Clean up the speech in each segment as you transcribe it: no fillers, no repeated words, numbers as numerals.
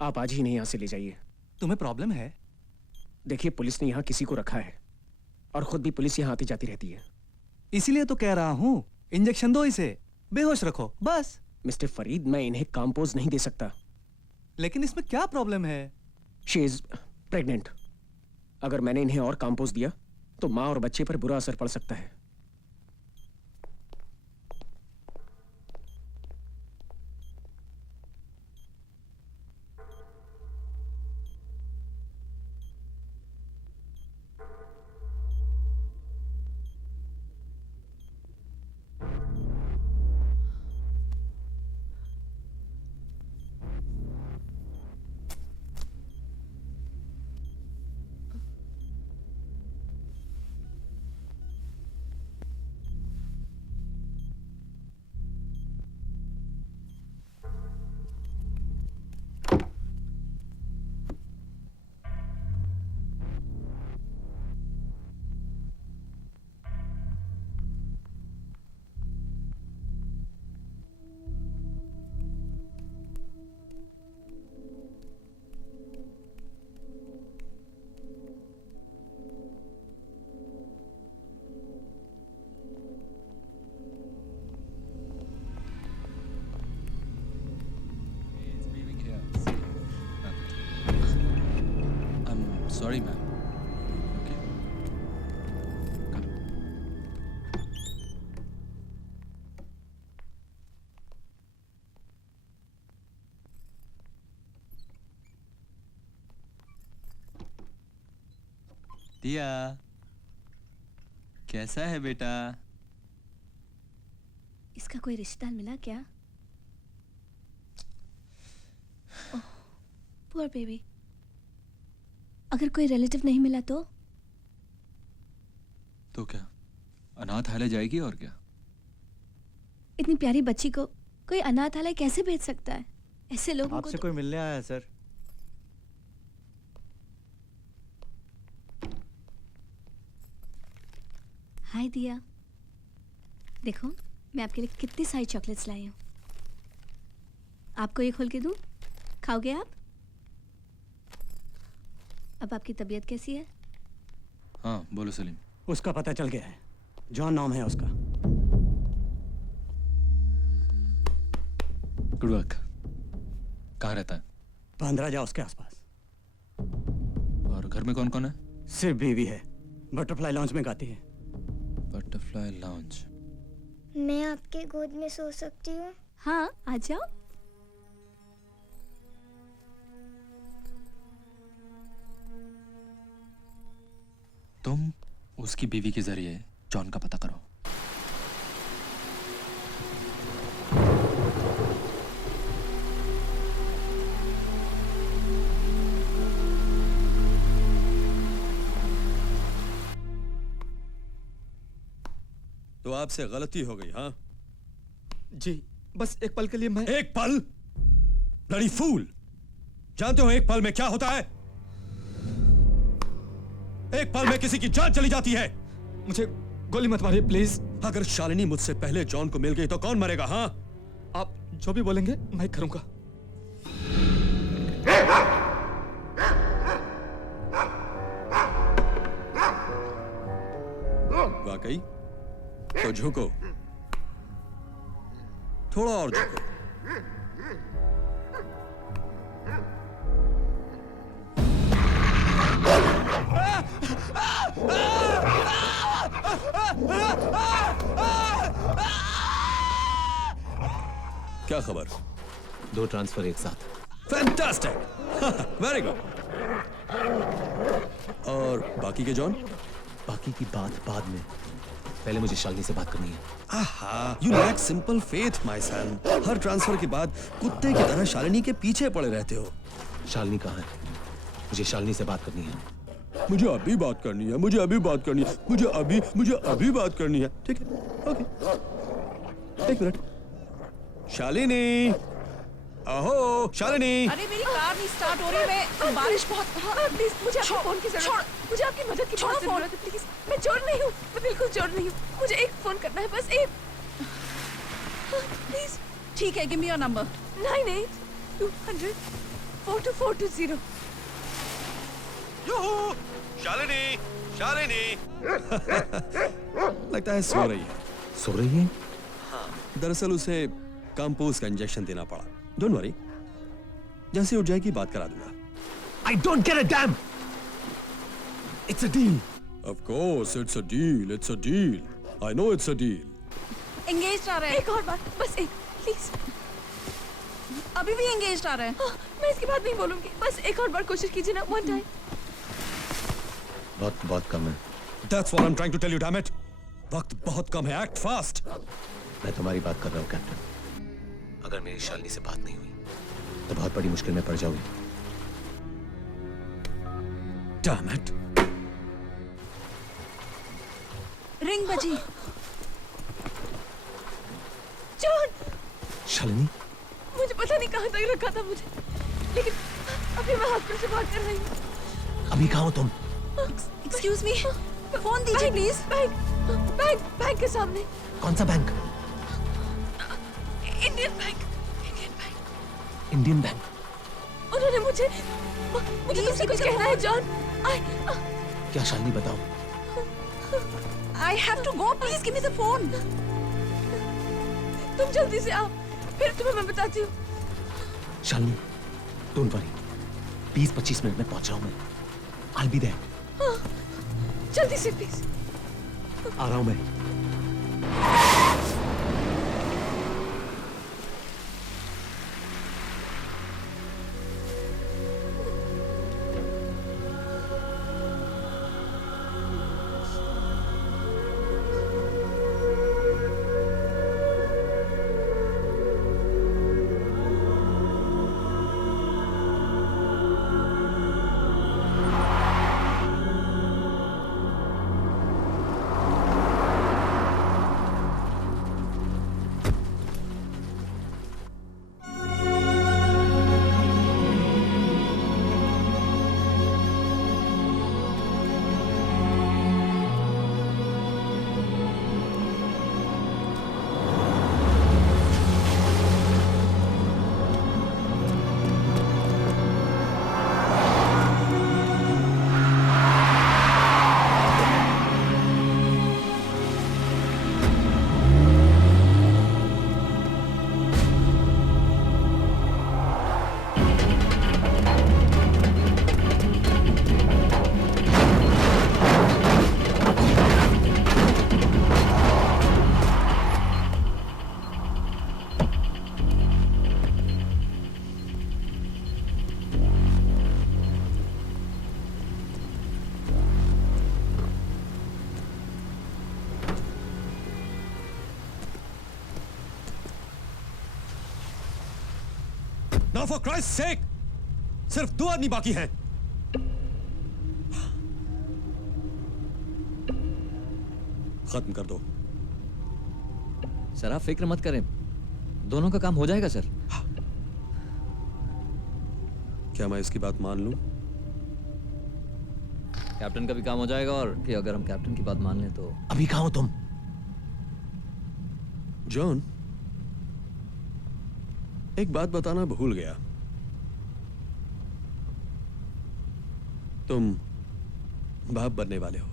आप आज ही नहीं यहाँ से ले जाइए। तुम्हें प्रॉब्लम है? देखिए, पुलिस ने यहाँ किसी को रखा है और खुद भी पुलिस यहाँ आती जाती रहती है। इसीलिए तो कह रहा हूँ, इंजेक्शन दो इसे, बेहोश रखो बस। मिस्टर फरीद, मैं इन्हें कॉम्पोज नहीं दे सकता। लेकिन इसमें क्या प्रॉब्लम है? She is pregnant. अगर मैंने इन्हें और कॉम्पोज दिया तो माँ और बच्चे पर बुरा असर पड़ सकता है। Sorry, ma'am. Okay. Come. दिया, कैसा है बेटा? इसका कोई रिश्ता मिला क्या? ओह, पुअर बेबी। अगर कोई रिलेटिव नहीं मिला तो क्या अनाथालय जाएगी और क्या? इतनी प्यारी बच्ची को कोई अनाथालय कैसे भेज सकता है? ऐसे लोगों को आपसे कोई मिलने आया है सर। हाय दिया, देखो मैं आपके लिए कितनी सारी चॉकलेट्स लाई हूँ। आपको ये खोल के दूँ? खाओगे आप? अब आपकी तबीयत कैसी है? हाँ बोलो सलीम। उसका पता चल गया है, जॉन नाम है उसका। Good work. कहाँ रहता है? 15 जा उसके आसपास। और घर में कौन कौन है? सिर्फ बीवी है, बटरफ्लाई लॉन्च में गाती है। Butterfly launch. मैं आपके गोद में सो सकती हूँ? हाँ आ जाओ। तुम उसकी बीवी के जरिए जॉन का पता करो। तो आपसे गलती हो गई। हाँ जी, बस एक पल के लिए मैं। एक पल? Bloody fool! जानते हो एक पल में क्या होता है? एक पल में किसी की जान चली जाती है। मुझे गोली मत मारिए प्लीज। अगर शालिनी मुझसे पहले जॉन को मिल गई तो कौन मरेगा? हाँ, आप जो भी बोलेंगे मैं करूंगा। वाकई? तो झुको, थोड़ा और झुको। क्या खबर? 2 ट्रांसफर एक साथ। Fantastic, very good. और बाकी के जॉन? बाकी की बात बाद में, पहले मुझे शालिनी से बात करनी है। आहा, you lack simple faith, my son। Her transfer के बाद कुत्ते की तरह शालिनी के पीछे पड़े रहते हो। शालिनी कहाँ है? मुझे शालिनी से बात करनी है। मुझे अभी बात करनी है, मुझे अभी बात करनी है, मुझे अभी बात करनी है। ठीक है, ओके, 1 मिनट। शालिनी, अहो शालिनी। अरे मेरी कार नहीं स्टार्ट हो रही है। बारिश बहुत। हाँ प्लीज, मुझे आपके फोन की जरूरत है। मुझे आपकी मदद की बहुत जरूरत है प्लीज। मैं चोर नहीं हूँ, मैं बिल्कुल चोर नहीं हूँ। मुझे एक फोन करना है, बस एक प्लीज। ठीक है, give me your number. 98 200 42420। Yoohoo! Shalini, Shalini. लगता है सो रही है। सो रही है? दरअसल उसे कंपोज का इंजेक्शन देना पड़ा। डोंट वरी, जैसे उठ जाएगी बात करा दूंगा। I don't get a damn. It's a deal. Of course, it's a deal. It's a deal. I know it's a deal. Engage आ रहा है। एक और बार, बस एक, प्लीज। अभी भी एंगेज आ रहा है। हाँ, मैं इसके बाद नहीं बोलूंगी। बस एक और बार कोशिश कीजिए ना, वन टाइम। वक्त बहुत कम है। That's what I'm trying to tell you, damn it. वक्त बहुत कम है. Act fast. मैं तुम्हारी बात कर रहा हूँ कैप्टन। अगर मेरी शालिनी से बात नहीं हुई तो बहुत बड़ी मुश्किल में पड़ जाओगी। Damn it. रिंग बजी। जॉन, शालिनी, मुझे पता नहीं कहाँ तक रखा था मुझे, लेकिन अभी मैं हॉस्पिटल से भाग कर रही हूँ। अभी कहाँ हो तुम? एक्सक्यूज मी, फोन दीजिए प्लीज। बैंक के सामने। कौन सा bank? Indian bank. Indian bank. उन्होंने मुझे तुमसे कुछ कहना है जॉन। क्या शालिनी, बताओ। I have to go. Please give me the phone. तुम जल्दी से आओ, फिर तुम्हें मैं बताती हूँ। शालिनी, डोंट वरी, 20-25 मिनट में पहुंच रहा हूँ मैं। I'll be there. जल्दी से प्लीज। आ रहा हूँ मैं। Now for Christ's sake, सिर्फ 2 आदमी बाकी हैं। खत्म कर दो। सर आप फिक्र मत करें, दोनों का काम हो जाएगा सर। क्या मैं इसकी बात मान लूं? कैप्टन का भी काम हो जाएगा, और कि अगर हम कैप्टन की बात मान लें तो। अभी कहाँ हो तुम? जॉन, एक बात बताना भूल गया। तुम बाप बनने वाले हो।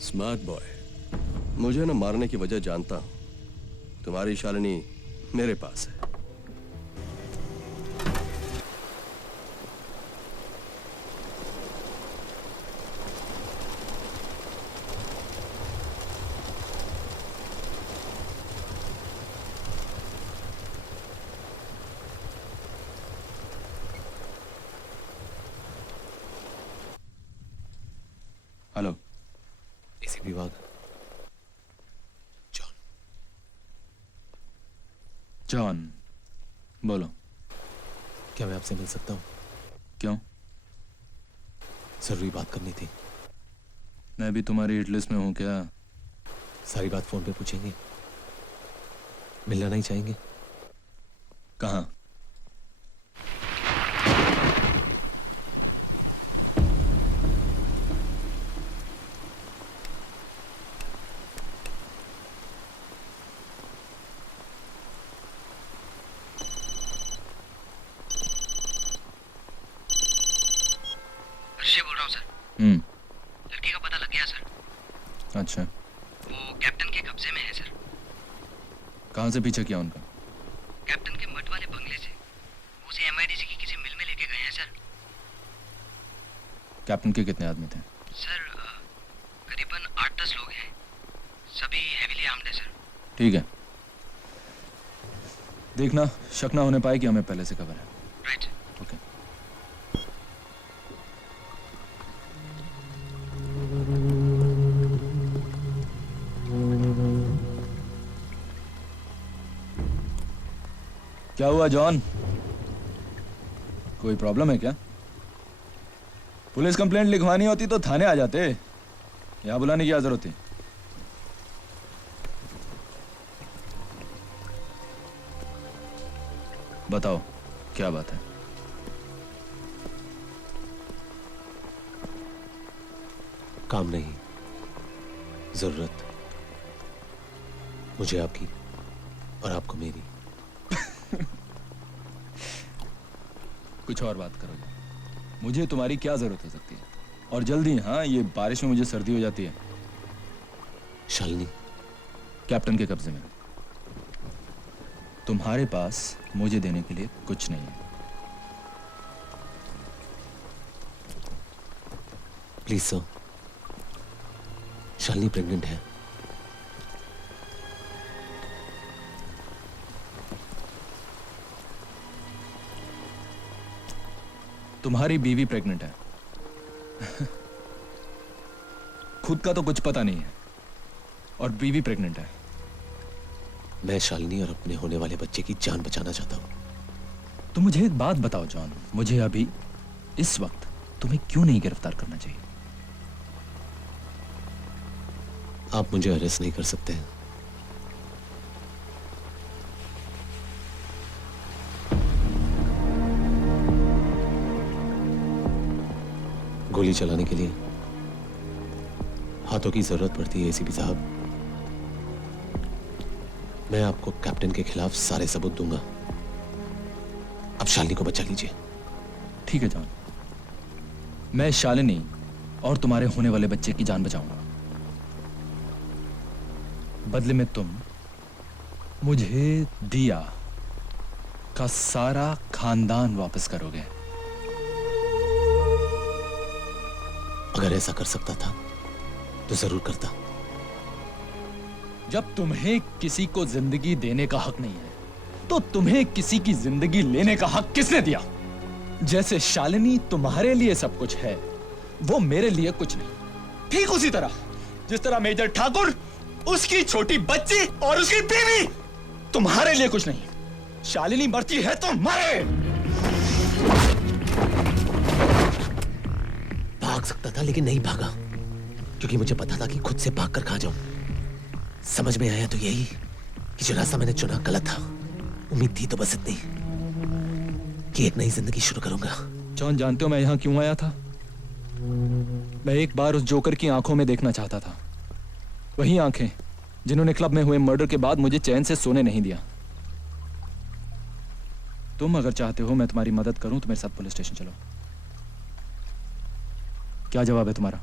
Smart boy. मुझे न मारने की वजह जानता हूं। तुम्हारी शालिनी मेरे पास है। हेलो, इसी विभाग। जॉन। जॉन, बोलो। क्या मैं आपसे मिल सकता हूँ? क्यों? जरूरी बात करनी थी। मैं भी तुम्हारी हिट लिस्ट में हूँ क्या? सारी बात फोन पे पूछेंगे? मिलना नहीं चाहेंगे? कहाँ? लड़की का पता लग गया सर। अच्छा, वो कैप्टन के कब्जे में है सर। कहाँ से पीछे किया उनका? कैप्टन के मठ वाले बंगले से। उसे एमआईडीसी की किसी मिल में लेके गए हैं सर। कैप्टन के कितने आदमी थे? सर करीबन 8-10 लोग हैं, सभी हेवीली आर्म्ड है सर। ठीक है, देखना शक ना होने पाए कि हमें पहले से खबर है। राइट। ओके। क्या हुआ जॉन? कोई प्रॉब्लम है क्या? पुलिस कंप्लेंट लिखवानी होती तो थाने आ जाते, यहाँ बुलाने की क्या जरूरत थी? बताओ क्या बात है? काम नहीं, जरूरत। मुझे आपकी और आपको मेरी। कुछ और बात करो। मुझे तुम्हारी क्या जरूरत हो सकती है? और जल्दी। हाँ, ये बारिश में मुझे सर्दी हो जाती है। शालिनी कैप्टन के कब्जे में। तुम्हारे पास मुझे देने के लिए कुछ नहीं है। प्लीज सर, शालिनी प्रेग्नेंट है। तुम्हारी बीवी प्रेग्नेंट है। खुद का तो कुछ पता नहीं है और बीवी प्रेग्नेंट है। मैं शालिनी और अपने होने वाले बच्चे की जान बचाना चाहता हूं। तो मुझे एक बात बताओ जॉन, मुझे अभी इस वक्त तुम्हें क्यों नहीं गिरफ्तार करना चाहिए? आप मुझे अरेस्ट नहीं कर सकते हैं। गोली चलाने के लिए हाथों की जरूरत पड़ती है एसीपी साहब। मैं आपको कैप्टन के खिलाफ सारे सबूत दूंगा। अब शालिनी को बचा लीजिए। ठीक है जॉन, मैं शालिनी और तुम्हारे होने वाले बच्चे की जान बचाऊंगा। बदले में तुम मुझे दिया का सारा खानदान वापस करोगे। अगर ऐसा कर सकता था तो जरूर करता। जब तुम्हें किसी को जिंदगी देने का हक नहीं है, तो तुम्हें किसी की जिंदगी लेने का हक किसने दिया? जैसे शालिनी तुम्हारे लिए सब कुछ है, वो मेरे लिए कुछ नहीं। ठीक उसी तरह जिस तरह मेजर ठाकुर, उसकी छोटी बच्ची और उसकी बीवी तुम्हारे लिए कुछ नहीं। शालिनी मरती है तो मरे। भाग सकता था लेकिन नहीं भागा, क्योंकि मुझे पता था कि खुद से भाग कर कहां जाऊं। समझ में आया तो यही कि जो रास्ता मैंने चुना गलत था। उम्मीद थी तो बस इतनी कि एक नई जिंदगी शुरू करूंगा। जॉन, जानते हो मैं यहां क्यों आया था? मैं एक बार उस जोकर की आंखों में देखना चाहता था। वही आंखें जिन्होंने क्लब में हुए मर्डर के बाद मुझे चैन से सोने नहीं दिया। तुम अगर चाहते हो मैं तुम्हारी मदद करूं तो मेरे साथ पुलिस स्टेशन चलो। क्या जवाब है तुम्हारा?